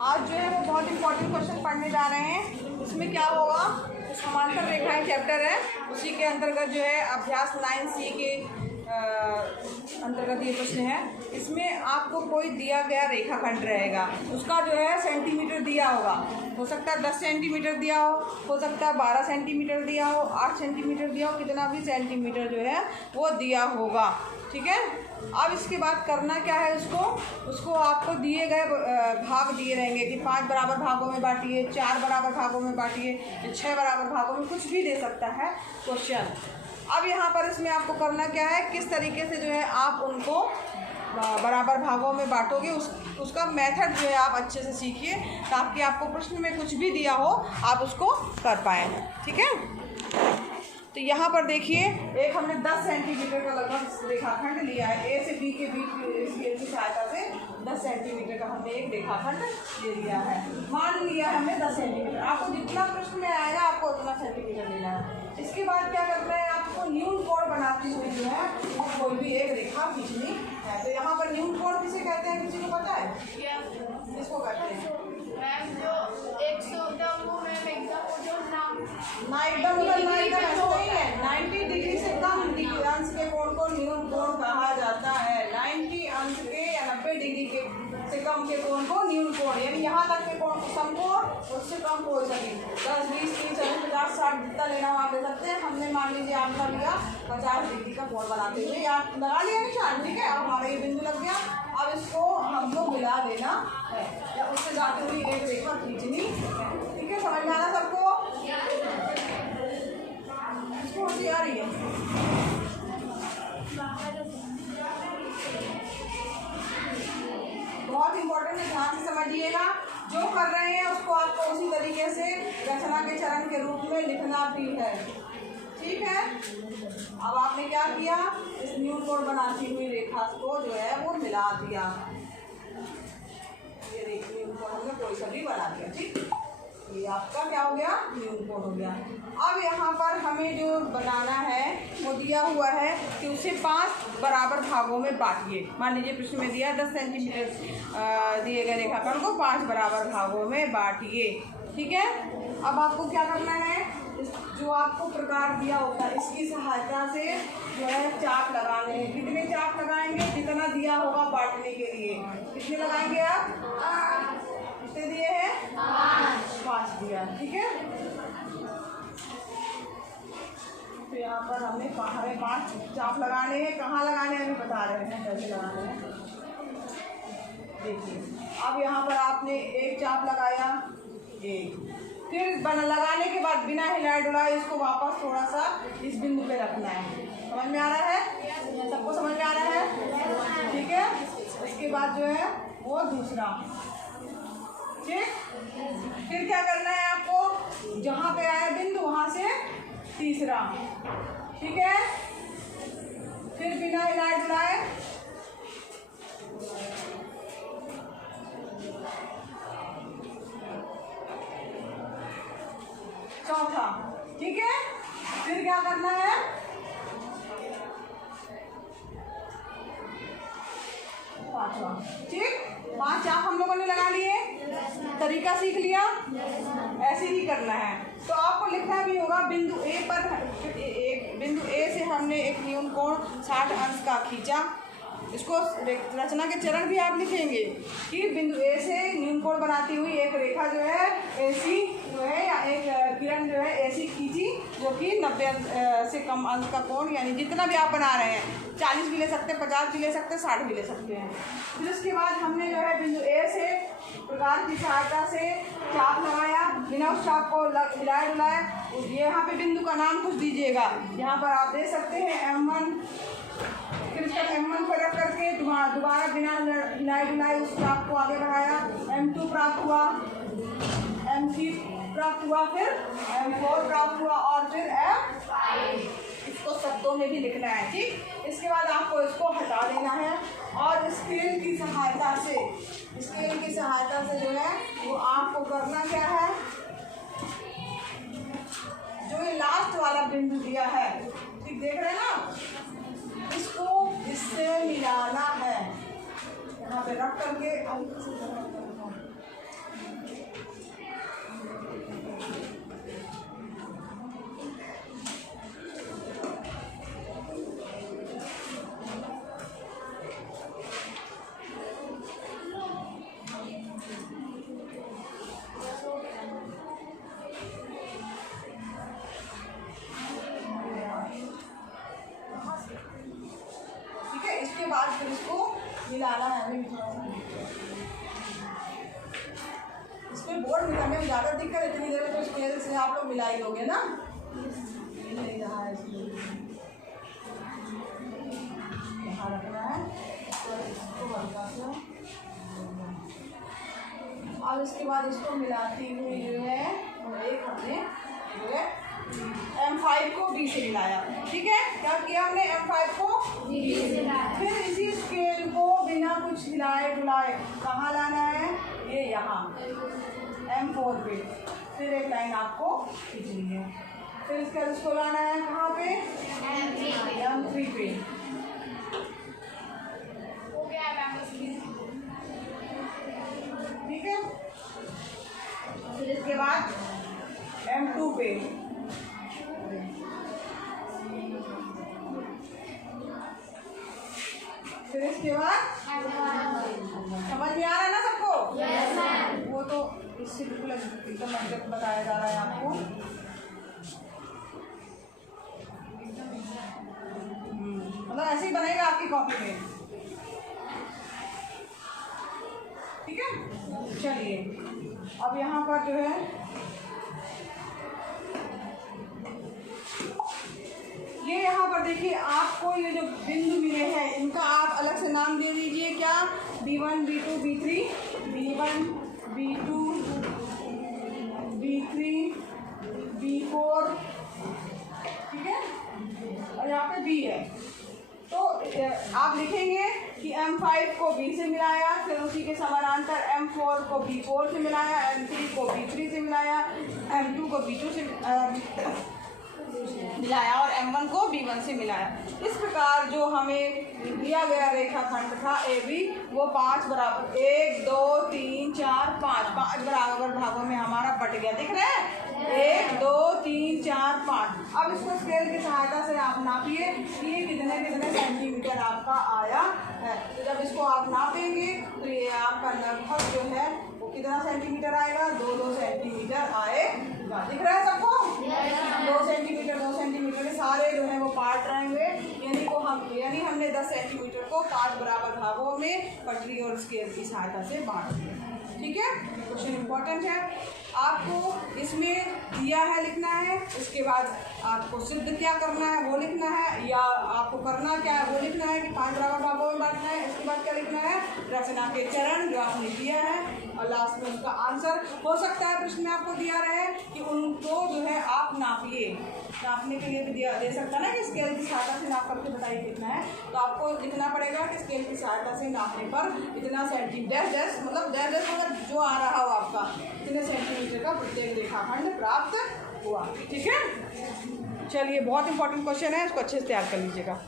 आज जो है वो बहुत इंपॉर्टेंट क्वेश्चन पढ़ने जा रहे हैं। इसमें क्या होगा, समांतर रेखाएं चैप्टर है, उसी के अंतर्गत जो है अभ्यास 9C के अंतर्गत ये प्रश्न है। इसमें आपको कोई दिया गया रेखाखंड रहेगा, उसका जो है सेंटीमीटर दिया होगा। हो सकता है 10 सेंटीमीटर दिया हो सकता है 12 सेंटीमीटर दिया हो, 8 सेंटीमीटर दिया हो, कितना भी सेंटीमीटर जो है वो दिया होगा। ठीक है। अब इसके बाद करना क्या है, उसको आपको दिए गए भाग दिए रहेंगे कि 5 बराबर भागों में बांटिए, 4 बराबर भागों में बांटिए, 6 बराबर भागों में, कुछ भी दे सकता है क्वेश्चन। अब यहाँ पर इसमें आपको करना क्या है, किस तरीके से जो है आप उनको बराबर भागों में बांटोगे, उसका मेथड जो है आप अच्छे से सीखिए, ताकि आपको प्रश्न में कुछ भी दिया हो आप उसको कर पाएँ। ठीक है। तो यहाँ पर देखिए, एक हमने 10 सेंटीमीटर का लगभग रेखाखंड लिया है। ए से बी के बीच स्केल की सहायता से 10 सेंटीमीटर का हमने एक रेखाखंड ले लिया है। मान लिया हमने 10 सेंटीमीटर। आपको जितना प्रश्न में आएगा आपको उतना सेंटीमीटर लेना है। इसके बाद क्या करना है, आपको न्यून कोण बनाती हुई जो है वो कोई भी एक रेखा खींचनी है। तो यहाँ पर न्यून कोण किसे कहते हैं, किसी को पता है? किसको कहते हैं? ना एकदम नहीं है। 90 डिग्री से कम अंश के कोण को न्यून कोण कहा जाता है। 90 अंश के या 90 डिग्री से कम के कोण को न्यून कोण, यानी यहाँ तक के कोण समकोण, उससे कम कोई सभी 10, 20, 30, 40, 50, 60 जितना लेना हो आप ले सकते हैं। हमने मान लीजिए आपका लिया 50 डिग्री का कोण बनाते हुए, आप लगा लिया निशान। ठीक है। अब हमारा ये बिंदु लग गया। अब इसको हमको मिला देना है या उससे जाते हुए एक रेखा खींचनी है। ठीक है, समझ में आना सबको? इसको हंसी आ रही है। बहुत इंपॉर्टेंट है, ध्यान से समझिएगा। जो कर रहे हैं उसको आपको उसी तरीके से रचना के चरण के रूप में लिखना भी है। ठीक है। अब आपने क्या किया, इस न्यून कोण बनाती हुई रेखा को जो है वो मिला दिया। ये देखिए न्यून कोण हमने कोई सा भी बना दिया। ठीक, ये आपका क्या हो गया, न्यून कोण हो गया। अब यहाँ पर हमें जो बनाना है वो दिया हुआ है कि उसे 5 बराबर भागों में बांटिए। मान लीजिए प्रश्न में दिया 10 सेंटीमीटर दिए गए रेखाखंड को 5 बराबर भागों में बांटिए। ठीक है। अब आपको क्या करना है, जो आपको प्रकार दिया होता है इसकी सहायता से जो है चाप लगाने हैं। कितने चाप लगाएंगे, जितना दिया होगा बांटने के लिए। कितने लगाएंगे आप? कितने दिए हैं? 5 दिया। ठीक है। तो यहाँ पर हमें 5 चाप लगाने हैं। कहाँ लगाने हैं अभी बता रहे हैं, कैसे लगाने हैं। देखिए, अब यहाँ पर आपने एक चाप लगाया, एक, फिर लगाने के बाद बिना हिलाए डुलाए इसको वापस थोड़ा सा इस बिंदु पे रखना है। समझ में आ रहा है? सबको समझ में आ रहा है? ठीक है। इसके बाद जो है वो दूसरा। ठीक, फिर क्या करना है आपको, जहाँ पे आया बिंदु वहाँ से तीसरा। ठीक है। फिर बिना हिलाए डुलाए चौथा। ठीक है। फिर क्या करना है, पांचवा। ठीक, 5 चाप हम लोगों ने लगा लिए, तरीका सीख लिया, ऐसे ही करना है। तो आपको लिखना भी होगा बिंदु ए पर, बिंदु ए से हमने एक न्यून कोण 60 अंश का खींचा। इसको रचना के चरण भी आप लिखेंगे कि बिंदु ए से न्यून कोण बनाती हुई एक रेखा जो है ऐसी जो है, या एक किरण जो है ऐसी खींची जो कि 90 से कम अंश का कोण, यानी जितना भी आप बना रहे हैं, 40 भी ले सकते हैं, 50 भी ले सकते हैं, 60 भी ले सकते हैं। फिर उसके बाद हमने जो है बिंदु ए से प्रकार की सहायता से चाप लगाया, बिना उस चाप को हिलाए डुलाए। यहाँ पे बिंदु का नाम कुछ दीजिएगा। यहाँ पर आप दे सकते हैं M1। फिर इसका M1 पर रख करके दोबारा बिना हिलाए डुलाए उस चाप को आगे बढ़ाया, M2 प्राप्त हुआ, M3 प्राप्त हुआ, फिर M4 प्राप्त हुआ और फिर M5। इसको शब्दों में भी लिखना है। ठीक, इसके बाद आपको इसको हटा देना है और स्केल की सहायता से जो है वो आपको करना क्या है, जो ये लास्ट वाला बिंदु दिया है, ठीक देख रहे हैं ना, इसको इससे मिलाना है। यहाँ पे रख करके बाद फिर इसको मिलाना है हमें थोड़ा सा। इसमें बोर्ड मिलाने में ज़्यादा दिक्कत, इतनी देर में तो स्केल से आप लोग मिला ही लोगे ना। मिल नहीं रहा है इसमें, यहाँ रखना है तो इसको हल्का सा। अब इसके बाद इसको मिलाती हुई जो है हमने जो है M5 को B से मिलाया। ठीक है, क्या किया हमने? M5 को B से मिलाया। फिर इसी स्केल को बिना कुछ हिलाए डुलाए कहाँ लाना है? ये यहाँ M4 पे। फिर एक लाइन आपको खींचनी है। फिर इसको लाना है कहाँ पे? M3 पे। ठीक है, फिर इसके बाद M2 पे। फिर इसके बाद समझ में आ रहा है ना सबको? yes, वो तो इससे बिल्कुल एकदम एग्जैक्ट बताया जा रहा है आपको। मतलब ऐसे ही बनेगा आपकी कॉपी में। ठीक है, चलिए अब यहाँ पर जो है ये यहाँ पर देखिए, आपको ये जो बिंदु मिले हैं इनका आप अलग से नाम दे दीजिए। क्या? B1, B2, B3, B1, B2, B3, B4। ठीक है, और यहाँ पे B है। तो आप लिखेंगे कि M5 को B से मिलाया, फिर उसी के समानांतर M4 को B4 से मिलाया, M3 को B3 से मिलाया, M2 को B2 से मिलाया और M1 को B1 से मिलाया। इस प्रकार जो हमें दिया गया रेखाखंड था AB, वो 5 बराबर 1 2 3 4 5 बराबर भागों में हमारा बट गया। दिख रहा है? 1 2 3 4 5। अब इसको स्केल की सहायता से आप नापिए कि ये कितने कितने सेंटीमीटर आपका आया है। तो जब इसको आप नापेंगे तो ये आपका लगभग जो है वो कितना सेंटीमीटर आएगा? 2 सेंटीमीटर आएगा। दिख रहा है सबको? 2 सेंटीमीटर सारे जो है वो पार्ट रहेंगे। यानी हमने 10 सेंटीमीटर को 5 बराबर भागों में पटरी और स्केल की सहायता से बांट दिया। ठीक है, क्वेश्चन इंपॉर्टेंट है। आपको इसमें दिया है लिखना है, उसके बाद आपको सिद्ध क्या करना है वो लिखना है, या आपको करना क्या है वो लिखना है कि 5 बराबर भागों में बांटना है। इसके बाद क्या लिखना है? रचना के चरण जो आपने दिया है, और लास्ट में उसका आंसर। हो सकता है प्रश्न में आपको दिया रहे कि उनको जो है आप नापिए, नापने के लिए भी दे सकता है ना कि स्केल की सहायता से नाप करके बताइए कितना है। तो आपको लिखना पड़ेगा कि स्केल की सहायता से नापने पर इतना सेंटीमीटर मतलब जो आ रहा हो आपका, इतने सेंटीमीटर का प्रत्येक रेखाखंड प्राप्त हुआ। ठीक है, चलिए बहुत इंपॉर्टेंट क्वेश्चन है, इसको अच्छे से तैयार कर लीजिएगा।